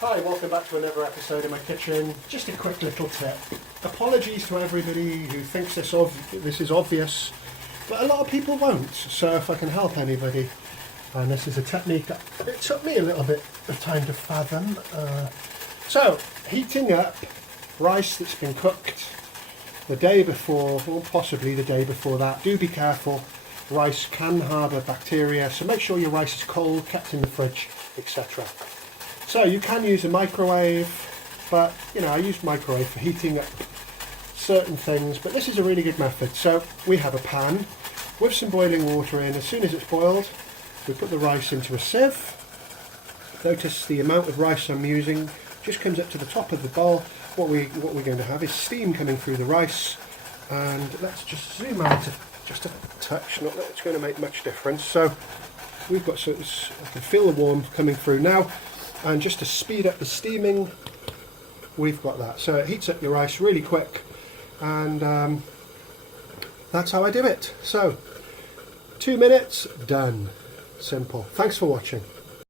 Hi, welcome back to another episode of my kitchen. Just a quick little tip. Apologies to everybody who thinks this is obvious, but a lot of people won't. So if I can help anybody, and this is a technique that it took me a little bit of time to fathom. So heating up rice that's been cooked the day before, or possibly the day before that. Do be careful. Rice can harbour bacteria, so make sure your rice is cold, kept in the fridge, etc. So you can use a microwave, but I use microwave for heating up certain things, but this is a really good method. So we have a pan with some boiling water in. As soon as it's boiled, we put the rice into a sieve. Notice the amount of rice I'm using just comes up to the top of the bowl. What we're going to have is steam coming through the rice, and let's just zoom out just a touch, not that it's going to make much difference. So we've got I can feel the warmth coming through now. And just to speed up the steaming, we've got that. So it heats up your rice really quick, and that's how I do it. So 2 minutes, done. Simple. Thanks for watching.